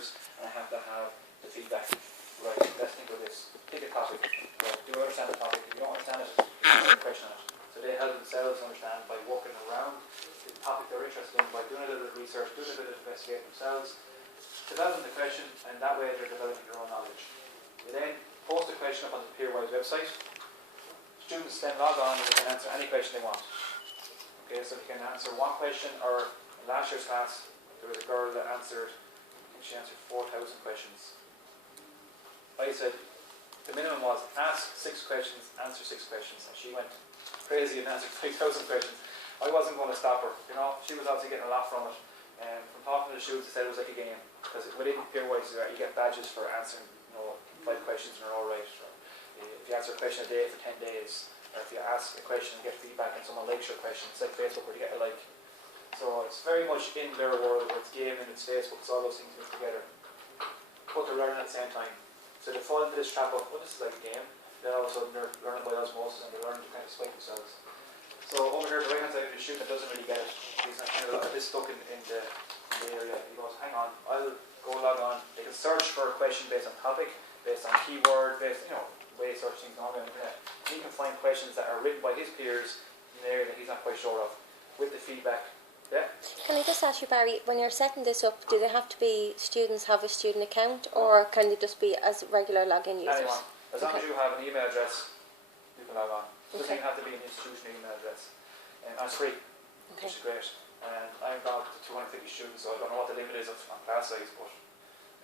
answers, and I have to have the feedback. Right, let's think of this. Pick a topic. Right, do you understand the topic? If you don't understand it, ask a question on it. So they help themselves understand by walking around the topic they're interested in, by doing a little bit of research, doing a bit of investigating themselves, developing the question, and that way they're developing their own knowledge. You then post a question up on the Peerwise website. Students then log on and they can answer any question they want. Okay, so they can answer one question, or in last year's class, there was a girl that answered, I think she answered 4,000 questions. I said, the minimum was ask 6 questions, answer 6 questions, and she went crazy and answered 5,000 questions. I wasn't going to stop her, you know, she was obviously getting a lot from it. From talking to the students, they said it was like a game, because within Peerwise you get badges for answering, 5 questions in a row right. If you answer a question a day for 10 days, or if you ask a question and get feedback and someone likes your question, it's like Facebook where you get a like. So it's very much in their world, where it's gaming, it's Facebook, it's all those things mixed together. But they're learning at the same time. So they fall into this trap of, this is like a game. Then all of a sudden they're learning by osmosis and they're learning to kind of spike themselves. So over here, the right hand side of the student that doesn't really get it, he's not kind of a bit stuck in the area. He goes, hang on, I'll go log on. They can search for a question based on topic, based on keyword, based, way search things on the internet. He can find questions that are written by his peers in an area that he's not quite sure of, with the feedback. Yeah. Can I just ask you, Barry, when you're setting this up, do they have to be students have a student account, or can they just be as regular login users? Anyone. As long as you have an email address, you can log on. It doesn't even have to be an institutional email address. And it's free, which is great. And I've got up to 250 students, so I don't know what the limit is on class size, but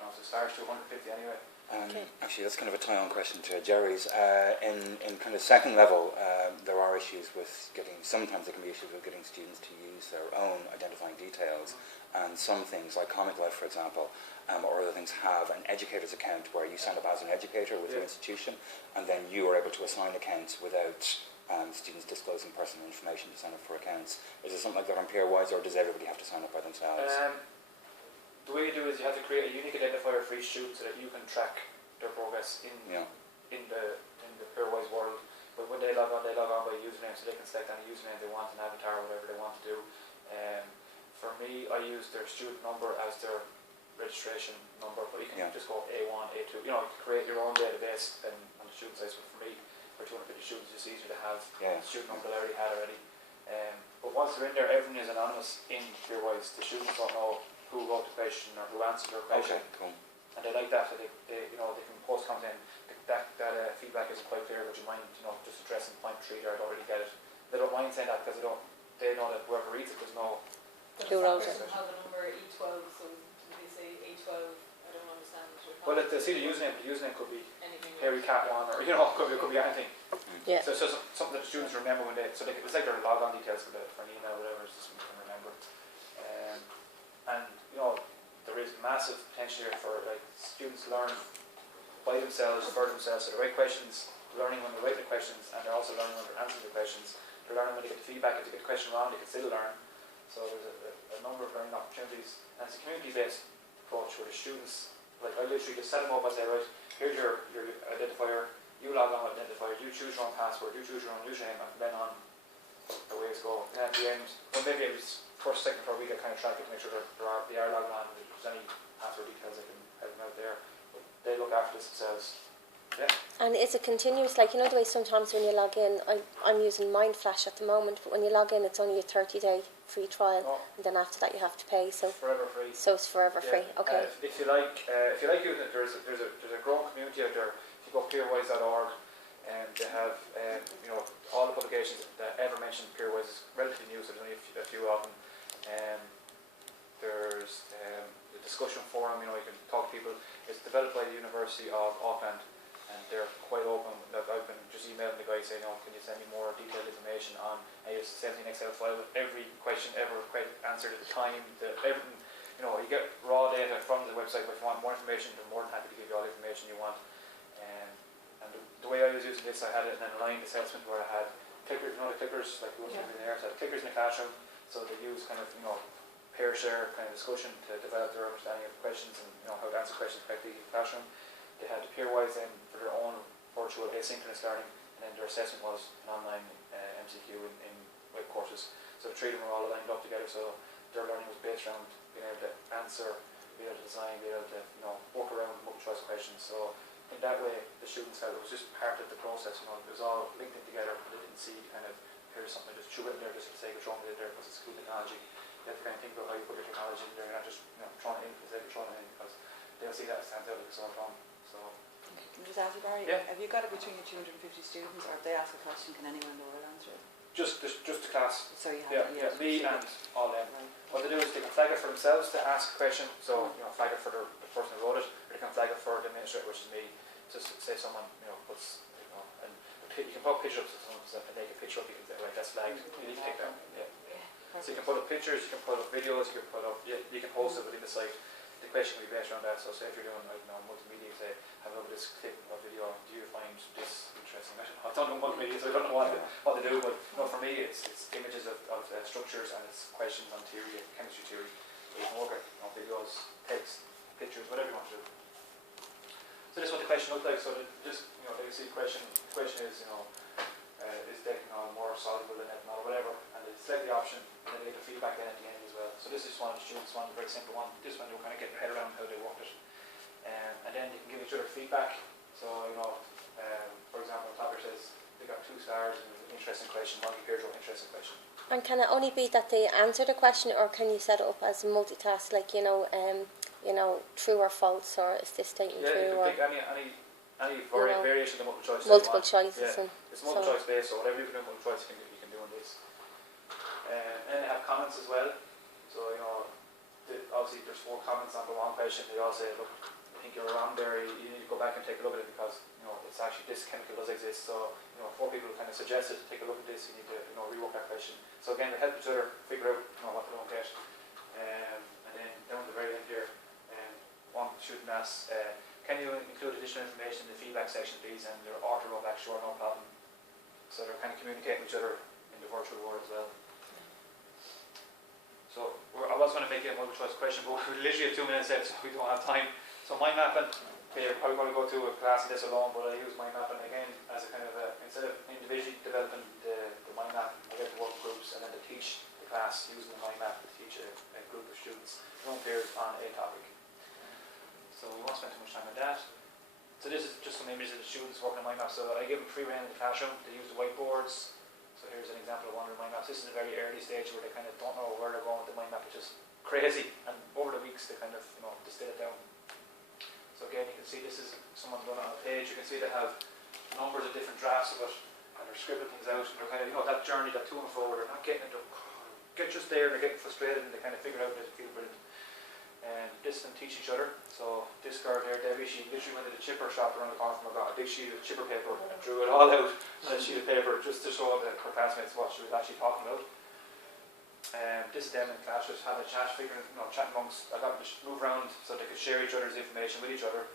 so it starts 250 anyway. Actually, that's kind of a tie-on question to Jerry's. In kind of second level, there are issues with sometimes there can be issues with getting students to use their own identifying details, and some things like Comic Life, for example, or other things have an educator's account where you sign up as an educator with your institution, and then you are able to assign accounts without students disclosing personal information to sign up for accounts. Is there something like that on Peerwise, or does everybody have to sign up by themselves? The way you do is you have to create a unique identifier for each student so that you can track their progress in the Peerwise world. But when they log on by a username, so they can select any username they want, an avatar, whatever they want to do. For me, I use their student number as their registration number, but you can just go A1, A2. You can create your own database on the student side. So for me, for 250 students, it's easier to have the student number that I already had already. But once they're in there, everything is anonymous in Peerwise. The students don't know who wrote the question or who answered their question. Okay, cool. And they like that, so they can post content. That feedback isn't quite clear. Would you mind, just addressing point 3 there? I don't really get it. They don't mind saying that because they know that whoever reads it, there's no. Who wrote it? Have a number E12, so they say A12. I don't understand. Well, if they see the username could be anything. Harry Cat One, or could be anything. Yeah. So it's just something that the students remember when it's like their log on details for an email, whatever. It's just something you can remember. And there is massive potential here for students learn by themselves, for themselves. So the right questions, learning when they're writing the questions, and they're also learning when they're answering the questions. They're learning when they get the feedback. If they get the question wrong, they can still learn. So there's a number of learning opportunities. And it's a community-based approach where the students, I literally just set them up and say, right, here's your identifier. You log on with identifier. You choose your own password. You choose your own username, and from then on, the ways go. And at the end, maybe it was first, second, third week, I kind of track it to make sure they are logging on. If there's any password details, I can help them out there. But they look after this themselves. Yeah. And is it continuous? Like, the way sometimes when you log in, I'm using MindFlash at the moment, but when you log in, it's only a 30-day free trial, and then after that you have to pay. So forever free. So it's forever free. Okay. If you like using it, there's a growing community out there. If you go peerwise.org, and they have all the publications that ever mentioned Peerwise is relatively new, so there's only a few of them. There's the discussion forum. You can talk to people. It's developed by the University of Auckland, and they're quite open. I've been just emailing the guy saying, can you send me more detailed information on? I just send me an Excel file with every question ever answered at the time. Everything. You get raw data from the website. But if you want more information, they're more than happy to give you all the information you want. And the way I was using this, I had an aligned assessment where I had clickers, the clickers, like the ones in there. So I had clickers in the classroom, so they use kind of, pair share kind of discussion to develop their understanding of the questions and how to answer questions correctly in the classroom. They had the Peerwise then for their own virtual asynchronous learning, and then their assessment was an online MCQ in web courses. So the three of them were all aligned up together, so their learning was based around being able to answer be able to design, be able to work around multiple choice questions. So in that way, the students felt it was just part of the process. It was all linked in together, but they didn't see kind of here's something I just threw it in there just for the sake of throwing it in there because it's cool technology. You have to kind of think about how you put your technology in there, not just throwing it in for the sake of throwing it in, because they'll see that it stands out like a sore thumb. So. Can I just ask you, Barry? Yeah. Have you got it between your 250 students, or if they ask a question, can anyone in the world answer it? Just the class. So you have Me and all them. Right. What they do is they can flag it for themselves to ask a question, so flag it for the person who wrote it, or they can flag it for the administrator, which is me, to say someone puts and you can put pictures up to someone and make a picture up. You can say right, that's flagged. You need to take that. Yeah. So you can put up pictures, you can put up videos, you can put up you can post it within the site. The question will be based around that. So say if you're doing multimedia, say have a look at this clip or video. Do you find this interesting? I don't know multimedia, so I don't know what to do. But for me, it's images of structures and it's questions on theory, chemistry theory. So you can work at videos, text, pictures, whatever you want to do. So this is what the question looked like. So just they see the question. The question is is ethanol more soluble than ethanol or whatever, and they select the option and then they get the feedback then at the end as well. So this is one of the students, one very simple one. This one they'll kind of get their head around how they worked it, and then they can give each other feedback. So for example, the topic says they got 2 stars and an interesting question. One here's an interesting question. And can it only be that they answer the question, or can you set it up as a multitask, like true or false, or is this statement true? You can pick any variation of the multiple choice. Multiple choices. Yeah. It's multiple choice based, so whatever you can do multiple choice, you can do on this. And then they have comments as well. So obviously there's 4 comments on the one question. They all say, look, I think you're wrong there. You need to go back and take a look at it because it's actually this chemical does exist. So 4 people kind of suggested take a look at this. You need to rework that question. So again, they help each other figure out what they don't get. And then down at the very end here, one student asks, can you include additional information in the feedback section, please? And their author wrote back, sure, no problem. So they're kind of communicating with each other in the virtual world as well. So I was going to make it a multiple choice question, but we're literally at 2 minutes left, so we don't have time. So mind mapping, okay, you're probably going to go to a class of this alone, but I use mind mapping again as a kind of instead of individually developing the mind map, I get to work in groups and then to teach the class using the mind map to teach a group of students, their own peers on a topic. So we won't spend too much time on that. So this is just some images of the students working on mind maps. So I give them free rein in the classroom. They use the whiteboards. So here's an example of one of the mind maps. This is a very early stage where they kind of don't know where they're going with the mind map. It's just crazy. And over the weeks they kind of distill it down. So again, you can see this is someone done it on a page. You can see they have numbers of different drafts of it, and they're scribbling things out. And they're kind of that journey, that to and forward. They're not getting it. Get just there. They're getting frustrated, and they kind of figure it out and they feel brilliant. And this them teach each other. So this girl here, Debbie, she literally went to the chipper shop around the corner from her, got a big sheet of chipper paper and drew it all out on a sheet of paper just to show her classmates what she was actually talking about. This is them in class just having a chat, figuring, chatting amongst. I got them to move around so they could share each other's information with each other.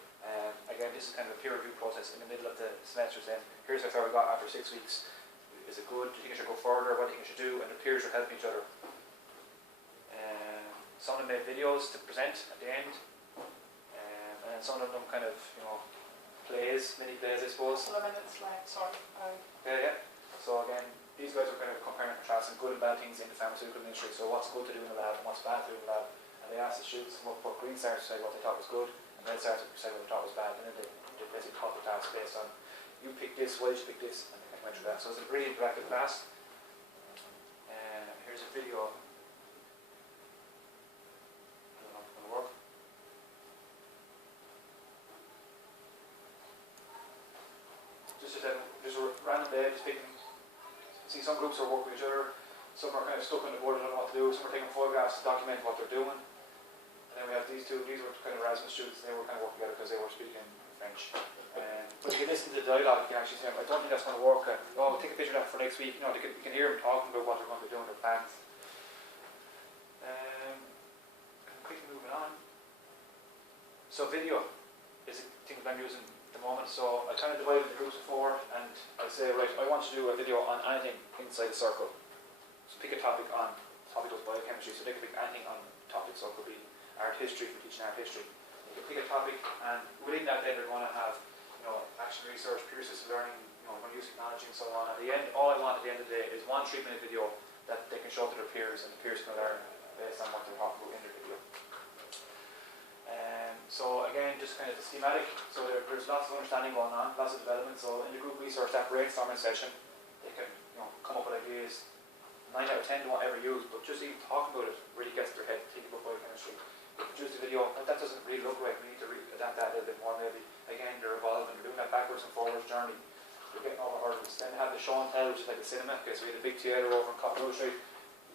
Again, this is kind of a peer review process in the middle of the semester saying, here's how far we got after 6 weeks. Is it good? Do you think I should go further? What do you think I should do? And the peers are helping each other. Some of them made videos to present at the end, and some of them kind of, plays, mini plays, I suppose. Well, it's like, sorry. Yeah. So again, these guys were kind of comparing and contrasting good and bad things in the pharmaceutical industry. So what's good to do in the lab and what's bad to do in the lab. And they asked the students to put green stars to say what they thought was good, and red stars to say what they thought was bad. And then they basically taught the task based on, you pick this, why did you pick this? And they went through that. So it's a really interactive class. Here's a video. Work. Just a random day, just picking. See, some groups are working with each other, some are kind of stuck on the board and don't know what to do, some are taking photographs to document what they're doing. And then we have these two, these were kind of Erasmus students, and they were kind of working together because they were speaking French. But if you listen to the dialogue, you can actually say, I don't think that's going to work. We'll take a picture of that for next week. You can hear them talking about what they're going to be doing, their plans. Quickly moving on. So video is a thing that I'm using at the moment. So I kind of divided the groups of 4 and I say, right, I want to do a video on anything inside the circle. So pick a topic on, topic was biochemistry, so they can pick anything on topic. So it could be art history, for teaching art history. You can pick a topic and within that then they're going to have, action research, peer assisted learning, when use technology and so on. At the end, all I want at the end of the day is 1 3-minute video that they can show to their peers and the peers can learn based on what they're talking about in their video. So again, just kind of the schematic. So there's lots of understanding going on, lots of development. So in the group research, that brainstorming session, they can come up with ideas. 9 out of 10 don't ever use, but just even talking about it really gets their head thinking about biochemistry. They produce the video, but that doesn't really look right. We need to adapt that a little bit more maybe. Again, they're evolving, they're doing that backwards and forwards journey. They're getting all the hurdles. Then they have the show and tell, which is like a cinema. Okay, so we had a big theatre over in Cockroach Street.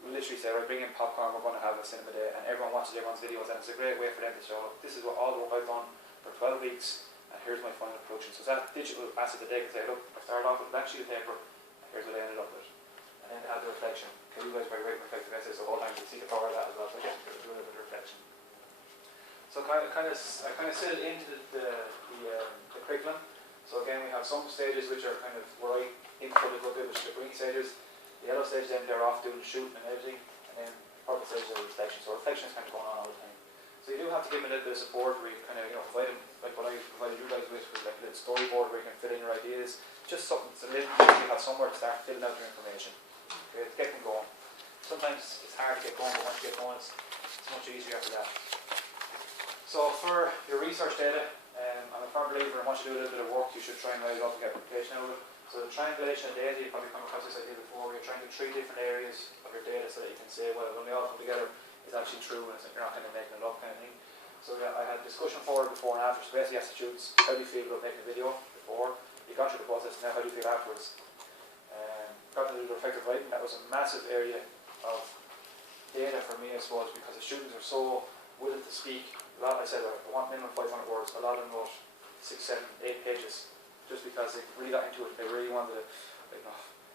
We literally say, right, bring in popcorn, we're going to have a cinema day, and everyone watches everyone's videos, and it's a great way for them to show, this is all the work I've done for 12 weeks, and here's my final production. So it's that digital asset that they can say, look, I started off with a blank sheet of paper, and here's what I ended up with. And then they have the reflection. Can you guys by writing reflective essays the whole time to see the power of that as well? So yeah, do a little bit of reflection. So I kind of set it into the curriculum. So again, we have some stages which are kind of where I input a good bit, which are the green stages. The yellow stages, then they're off doing shooting and editing, and then purple stages are reflection. So reflection is kind of going on all the time. So you do have to give them a little bit of support where you kind of provide them, like what I provided you guys with like a little storyboard where you can fill in your ideas. Just something so you have somewhere to start filling out your information. Okay, to get them going. Sometimes it's hard to get going, but once you get going, it's much easier after that. So for your research data, I'm a firm believer in once you do a little bit of work, you should try and write it up and get a reputation out of it. So the triangulation of data, you've probably come across this idea before, where you're trying to 3 different areas of your data so that you can say, well, when they all come together, it's actually true and you're not kind of making it up kind of thing. So I had discussion forward before and after, so basically asked the students, how do you feel about making a video before? You got through the process, now how do you feel afterwards? Got to do reflective writing, that was a massive area of data for me, I suppose, because the students are so willing to speak. A lot, I said, I want minimum 500 words, a lot of them wrote 6, 7, 8 pages, just because they really got into it, they really wanted to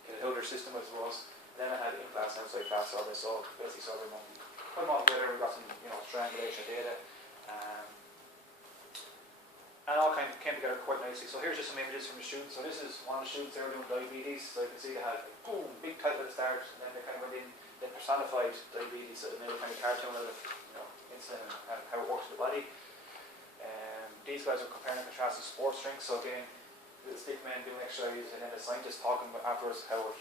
get it out of their system, I suppose. And then I had in-class and outside class surveys, so basically survey monkey. Put them all together, we got some triangulation data, and all kind of came together quite nicely. So here's just some images from the students. So this is one of the students, they were doing diabetes, so you can see they had boom, big title at the start, and then they kind of went in, they personified diabetes, so they made a kind of cartoon out of insulin and how it works in the body. These guys are comparing and contrasting sports drinks, so again, the stick men doing exercise, and then the scientists talking about afterwards how it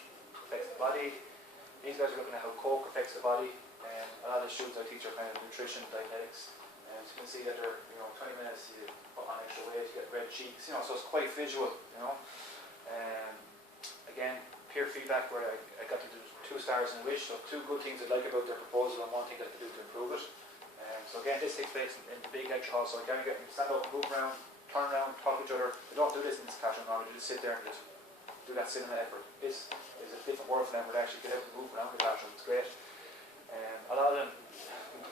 affects the body. These guys are looking at how Coke affects the body, and a lot of the students I teach are kind of nutrition, dietetics. And you can see that they're 20 minutes you put on extra weight, you get red cheeks, so it's quite visual, Again, peer feedback where I got to do 2 stars in which, so 2 good things I like about their proposal and 1 thing that I could do to improve it. So again, this takes place in the big lecture hall, so again you get them to stand up, move around, turn around, talk to each other. They don't do this in this classroom now, they just sit there and just do that cinema effort. This is a different world for them where they actually get out and move around the classroom, it's great. A lot of them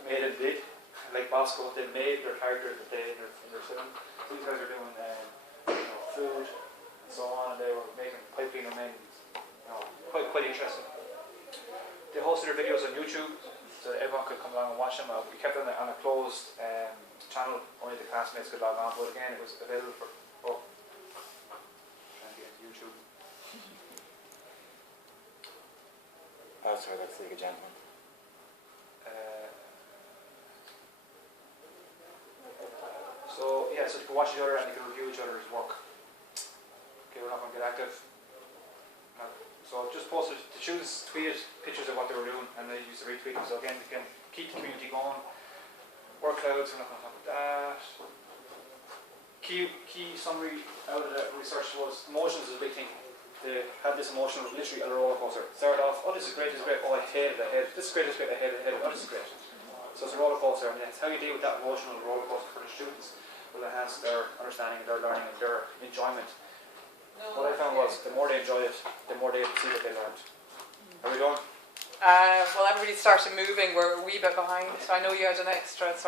made it big, like Bosco, they made their characters that they in their film. These guys are doing food and so on, and they were making piping them in, quite interesting. They hosted their videos on YouTube, so that everyone could come along and watch them. We kept them on a closed channel, only the classmates could log on, but again it was available for trying to get into YouTube. Oh, sorry, that's like a gentleman. So yeah, so you can watch each other and you can review each other's work. Give it up and get active. So just posted, the students tweeted pictures of what they were doing and they used to retweet them. So again, you can keep the community going. Work clouds, we're not going to talk about that. Key summary out of the research was emotions is a big thing. They had this emotional, literally a roller coaster. Started off, oh this is great, oh I hate it, this is great, I hate it, oh this is great. So it's a roller coaster, and it's how you deal with that emotional roller coaster for the students will enhance their understanding, their learning, and their enjoyment. What I found was the more they enjoy it, the more they see what they learned. Are we done? Well, everybody started moving. We're a wee bit behind. So I know you had an extra.